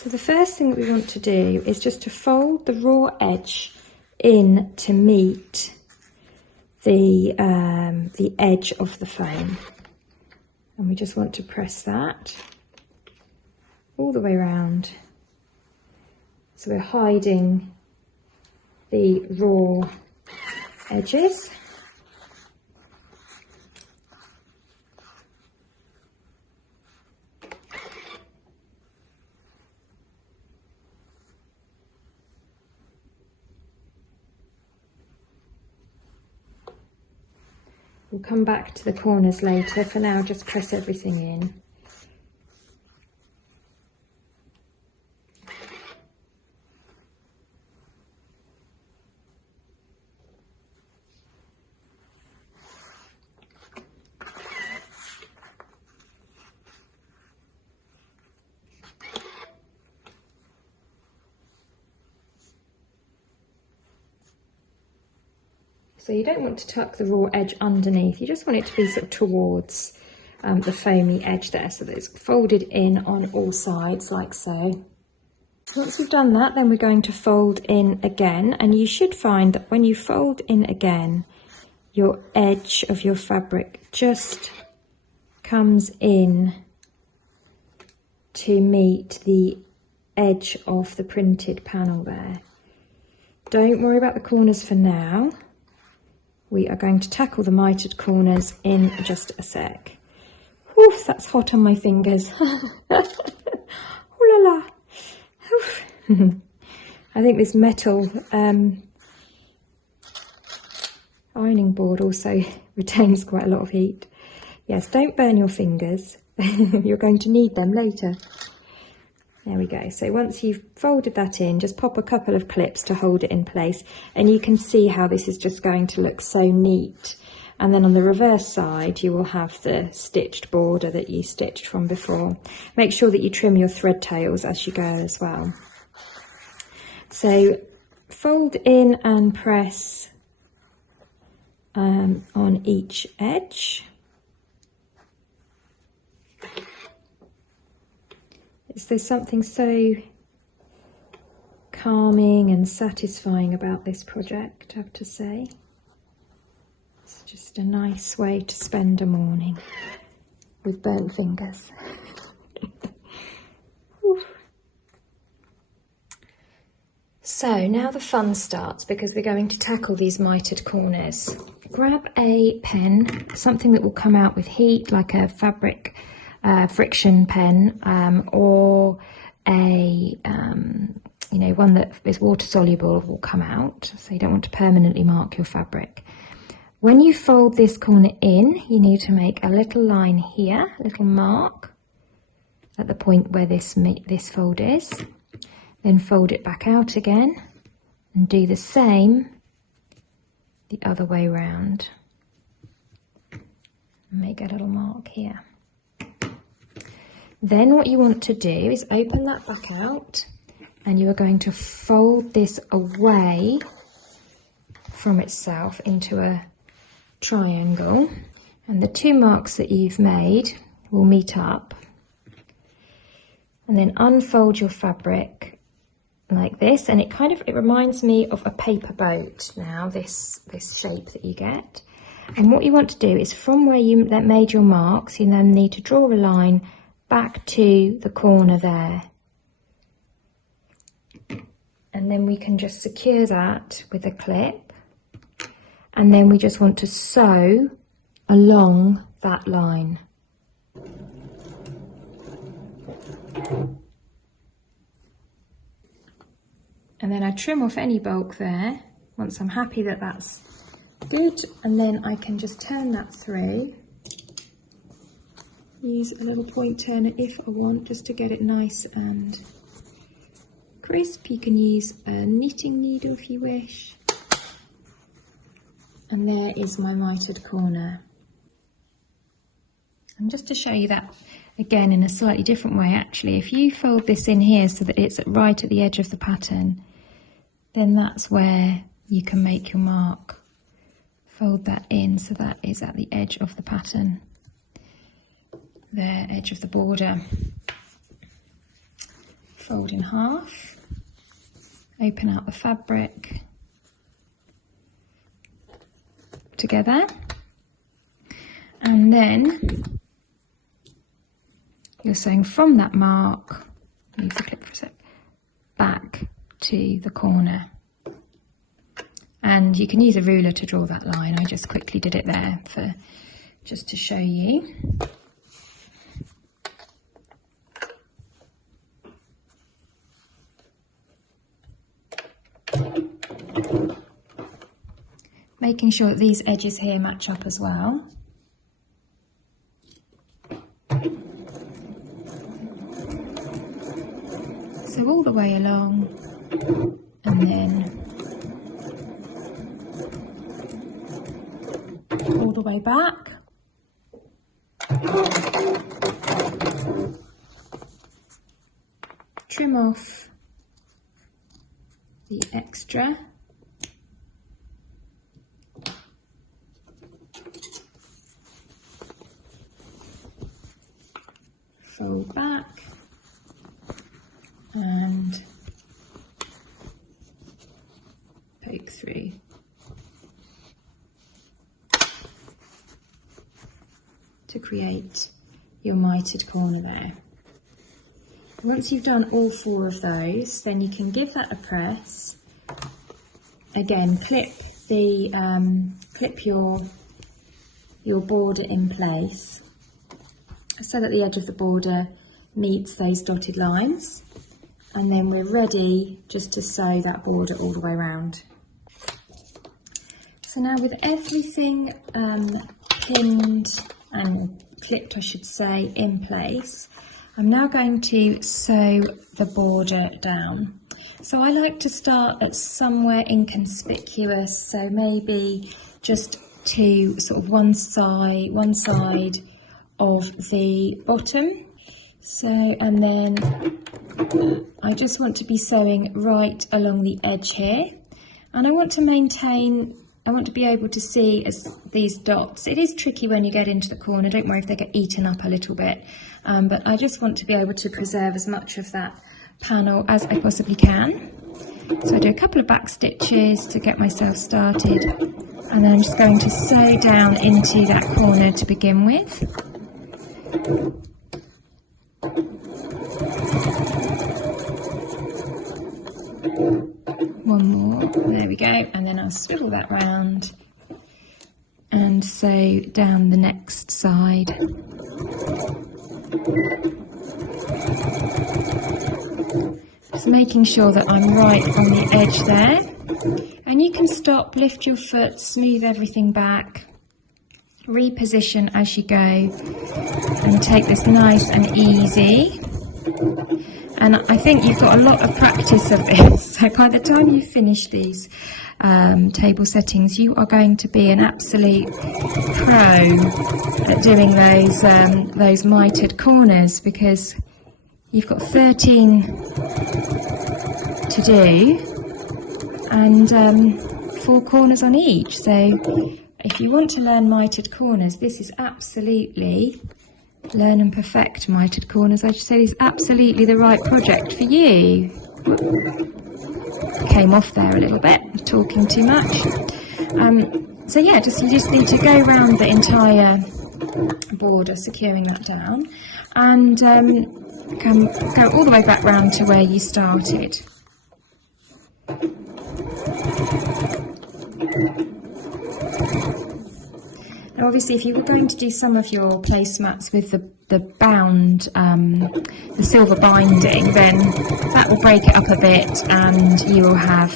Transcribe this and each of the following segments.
So the first thing that we want to do is just to fold the raw edge in to meet the edge of the foam. And we just want to press that all the way around. So we're hiding the raw edges. We'll come back to the corners later. For now, just press everything in. So you don't want to tuck the raw edge underneath, you just want it to be sort of towards the foamy edge there, so that it's folded in on all sides like so. Once we've done that, then we're going to fold in again, and you should find that when you fold in again, your edge of your fabric just comes in to meet the edge of the printed panel there. Don't worry about the corners for now. We are going to tackle the mitered corners in just a sec. Whew, that's hot on my fingers. Ooh la la. I think this metal ironing board also retains quite a lot of heat. Yes, don't burn your fingers. You're going to need them later. There we go. So once you've folded that in, just pop a couple of clips to hold it in place, and you can see how this is just going to look so neat. And then on the reverse side, you will have the stitched border that you stitched from before. Make sure that you trim your thread tails as you go as well. So fold in and press on each edge. There's something so calming and satisfying about this project, I have to say. It's just a nice way to spend a morning with burnt fingers. So now the fun starts, because we're going to tackle these mitered corners. Grab a pen, something that will come out with heat, like a fabric friction pen, or a one that is water soluble will come out, so you don't want to permanently mark your fabric. When you fold this corner in, you need to make a little line here, a little mark at the point where this fold is, then fold it back out again and do the same the other way round and make a little mark here. Then what you want to do is open that back out, and you are going to fold this away from itself into a triangle, and the two marks that you've made will meet up, and then unfold your fabric like this, and it reminds me of a paper boat now, this shape that you get. And what you want to do is, from where you made your marks, you then need to draw a line back to the corner there, and then we can just secure that with a clip, and then we just want to sew along that line. And then I trim off any bulk there once I'm happy that that's good, and then I can just turn that through. Use a little point turner if I want, just to get it nice and crisp. You can use a knitting needle if you wish. And there is my mitered corner. And just to show you that again in a slightly different way, actually, if you fold this in here so that it's right at the edge of the pattern, then that's where you can make your mark. Fold that in so that is at the edge of the pattern. There, edge of the border. fold in half, open out the fabric together, and then you're sewing from that mark, move the clip for a sec, back to the corner. And you can use a ruler to draw that line. I just quickly did it there just to show you. Making sure that these edges here match up as well. So all the way along, and then all the way back. Trim off the extra. Fold back and poke through. To create your mitered corner there. Once you've done all 4 of those, then you can give that a press. Again, clip your border in place so that the edge of the border meets those dotted lines, and then we're ready just to sew that border all the way around. So now with everything pinned and clipped, I should say, in place, I'm now going to sew the border down. So I like to start at somewhere inconspicuous, so maybe just to sort of one side of the bottom. So, and then I just want to be sewing right along the edge here, and I want to be able to see these dots. It is tricky when you get into the corner, don't worry if they get eaten up a little bit, but I just want to be able to preserve as much of that panel as I possibly can. So I do a couple of back stitches to get myself started, and then I'm just going to sew down into that corner to begin with. One more, there we go, and then I'll swivel that round and sew down the next side. Just making sure that I'm right on the edge there, and you can stop, lift your foot, smooth everything back, reposition as you go, and take this nice and easy. And I think you've got a lot of practice of this, so by the time you finish these table settings, you are going to be an absolute pro at doing those mitered corners, because you've got 13 to do and 4 corners on each. So if you want to learn mitered corners, this is absolutely learn and perfect mitered corners. I should say this is absolutely the right project for you. Came off there a little bit, talking too much. So yeah, you just need to go around the entire border, securing that down, and go all the way back round to where you started. Now obviously if you were going to do some of your placemats with the bound, the silver binding, then that will break it up a bit, and you will have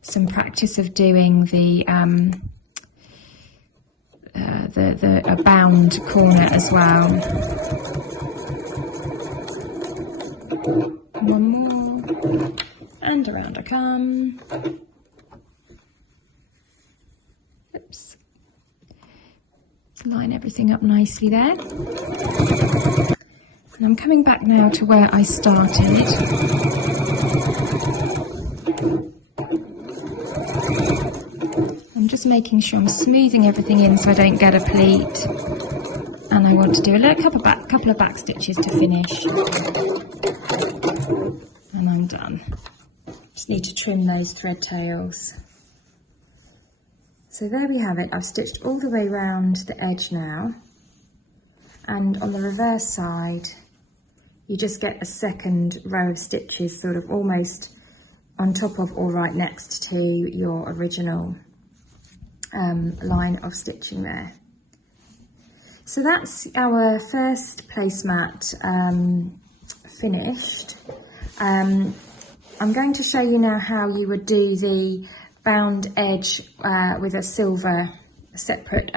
some practice of doing a bound corner as well. One more, and around I come. Oops. Line everything up nicely there. And I'm coming back now to where I started. I'm just making sure I'm smoothing everything in so I don't get a pleat. And I want to do a couple of back stitches to finish. and I'm done. Just need to trim those thread tails. So there we have it. I've stitched all the way around the edge now, and on the reverse side you just get a second row of stitches sort of almost on top of or right next to your original line of stitching there. So that's our first placemat finished. I'm going to show you now how you would do the bound edge with a silver separate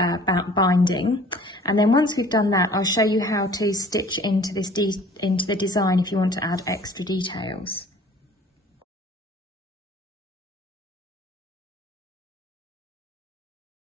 binding, and then once we've done that I'll show you how to stitch into this into the design if you want to add extra details.